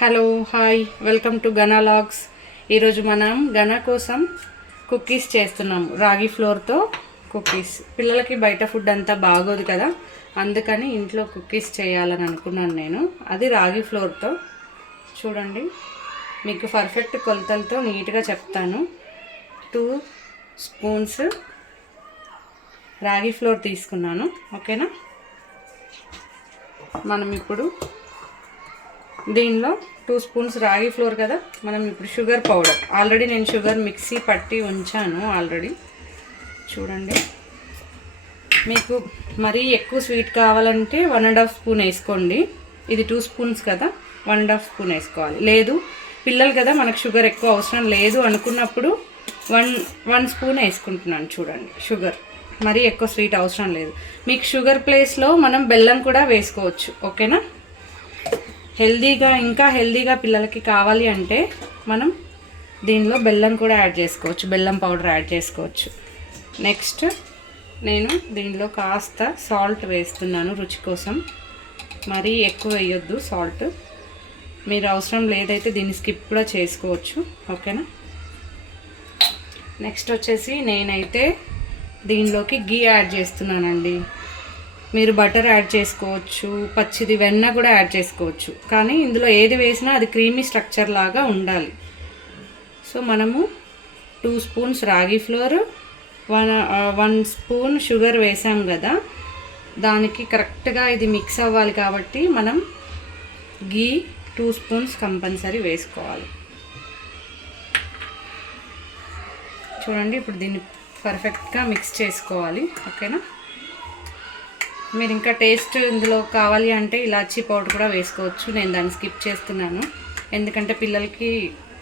Hello hi welcome to Gana logs. ఈరోజు మనం గనా కోసం కుకీస్ చేస్తున్నాము. రాగి ఫ్లోర్తో కుకీస్. పిల్లలకి బయట ఫుడ్ అంతా బాగోదు కదా, అందుకని ఇంట్లో కుకీస్ చేయాలని అనుకున్నాను నేను. అది రాగి ఫ్లోర్తో. చూడండి, మీకు పర్ఫెక్ట్ కొలతలతో నీట్గా చెప్తాను. 2 స్పూన్స్ రాగి ఫ్లోర్ తీసుకున్నాను. ఓకేనా, మనం ఇప్పుడు దీనిలో 2 స్పూన్స్ రాగి ఫ్లోర్ కదా, మనం ఇప్పుడు షుగర్ పౌడర్, ఆల్రెడీ నేను షుగర్ మిక్సీ పట్టి ఉంచాను ఆల్రెడీ. చూడండి, మీకు మరీ ఎక్కువ స్వీట్ కావాలంటే 1.5 స్పూన్ వేసుకోండి. ఇది 2 స్పూన్స్ కదా, 1.5 స్పూన్ వేసుకోవాలి. లేదు పిల్లలు కదా, మనకు షుగర్ ఎక్కువ అవసరం లేదు అనుకున్నప్పుడు 1 స్పూన్ వేసుకుంటున్నాను. చూడండి, షుగర్ మరీ ఎక్కువ స్వీట్ అవసరం లేదు. మీకు షుగర్ ప్లేస్లో మనం బెల్లం కూడా వేసుకోవచ్చు. ఓకేనా, హెల్దీగా, ఇంకా హెల్దీగా పిల్లలకి కావాలి అంటే మనం దీనిలో బెల్లం కూడా యాడ్ చేసుకోవచ్చు, బెల్లం పౌడర్ యాడ్ చేసుకోవచ్చు. నెక్స్ట్ నేను దీనిలో కాస్త సాల్ట్ వేస్తున్నాను రుచి కోసం. మరీ ఎక్కువ వేయొద్దు సాల్ట్, మీరు అవసరం లేదైతే దీన్ని స్కిప్ కూడా చేసుకోవచ్చు. ఓకేనా, నెక్స్ట్ వచ్చేసి నేనైతే దీనిలోకి గీ యాడ్ చేస్తున్నానండి. మీరు బటర్ యాడ్ చేసుకోవచ్చు, పచ్చిది వెన్న కూడా యాడ్ చేసుకోవచ్చు. కానీ ఇందులో ఏది వేసినా అది క్రీమీ స్ట్రక్చర్ లాగా ఉండాలి. సో మనము 2 స్పూన్స్ రాగి ఫ్లోర్, 1 స్పూన్ షుగర్ వేసాం కదా, దానికి కరెక్ట్గా ఇది మిక్స్ అవ్వాలి. కాబట్టి మనం గీ 2 స్పూన్స్ కంపల్సరీ వేసుకోవాలి. చూడండి, ఇప్పుడు దీన్ని పర్ఫెక్ట్గా మిక్స్ చేసుకోవాలి. ఓకేనా, మీరు ఇంకా టేస్ట్ ఇందులో కావాలి అంటే ఇలాచీ పౌడర్ కూడా వేసుకోవచ్చు. నేను దాన్ని స్కిప్ చేస్తున్నాను, ఎందుకంటే పిల్లలకి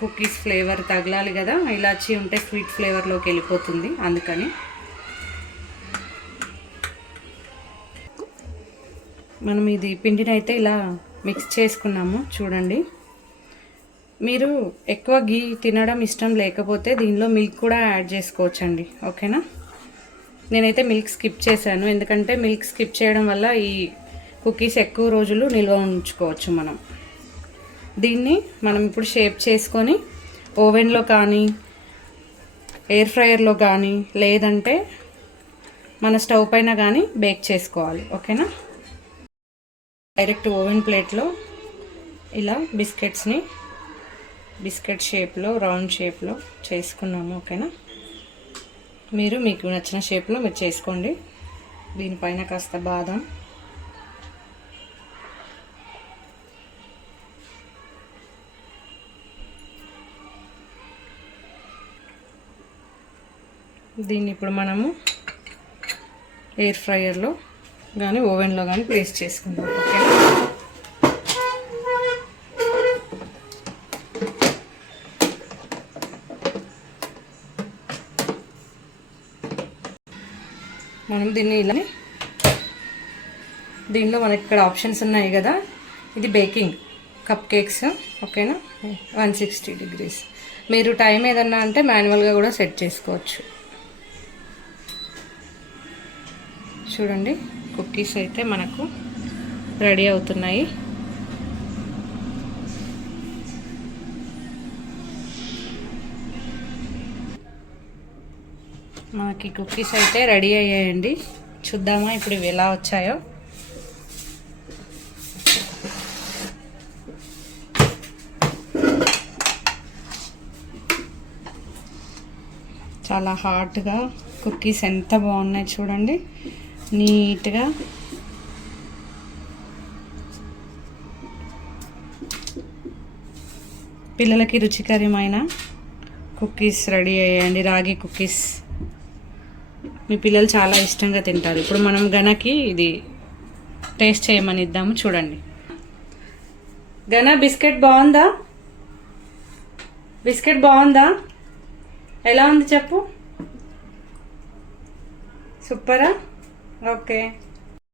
కుకీస్ ఫ్లేవర్ తగలాలి కదా, ఇలాచీ ఉంటే స్వీట్ ఫ్లేవర్లోకి వెళ్ళిపోతుంది, అందుకని. మనం ఇది పిండిని అయితే ఇలా మిక్స్ చేసుకున్నాము. చూడండి, మీరు ఎక్కువ గీ తినడం ఇష్టం లేకపోతే దీనిలో మిల్క్ కూడా యాడ్ చేసుకోవచ్చండి. ఓకేనా, నేనైతే మిల్క్ స్కిప్ చేశాను, ఎందుకంటే మిల్క్ స్కిప్ చేయడం వల్ల ఈ కుకీస్ ఎక్కువ రోజులు నిల్వ ఉంచుకోవచ్చు మనం. దీన్ని మనం ఇప్పుడు షేప్ చేసుకొని ఓవెన్లో కానీ, ఎయిర్ ఫ్రైయర్లో కానీ, లేదంటే మన స్టవ్ పైన కానీ బేక్ చేసుకోవాలి. ఓకేనా, డైరెక్ట్ ఓవెన్ ప్లేట్లో ఇలా బిస్కెట్ షేప్లో, రౌండ్ షేప్లో చేసుకున్నాము. ఓకేనా, మీకు నచ్చిన షేప్లో మీరు చేసుకోండి. దీనిపైన కాస్త బాదం, దీన్ని ఇప్పుడు మనము ఎయిర్ ఫ్రైయర్లో కానీ ఓవెన్లో కానీ ప్లేస్ చేసుకుందాం. ఓకే, మనం దీన్ని ఇలా, దీనిలో మనకి ఇక్కడ ఆప్షన్స్ ఉన్నాయి కదా, ఇది బేకింగ్ కప్ కేక్స్. ఓకేనా, 160 degrees. మీరు టైం ఏదన్నా అంటే మాన్యువల్గా కూడా సెట్ చేసుకోవచ్చు. చూడండి, కుకీస్ అయితే మనకు రెడీ అవుతున్నాయి. మనకి కుకీస్ అయితే రెడీ అయ్యాయండి. చూద్దామా ఇప్పుడు ఇవి ఎలా వచ్చాయో. చాలా హాట్గా కుకీస్ ఎంత బాగున్నాయి చూడండి, నీట్గా. పిల్లలకి రుచికరమైన కుకీస్ రెడీ అయ్యాయండి, రాగి కుకీస్. మీ పిల్లలు చాలా ఇష్టంగా తింటారు. ఇప్పుడు మనం గనకి ఇది టేస్ట్ చేయమని ఇద్దాము. చూడండి, గన బిస్కెట్ బాగుందా? బిస్కెట్ బాగుందా? ఎలా ఉంది చెప్పు. సూపరా? ఓకే.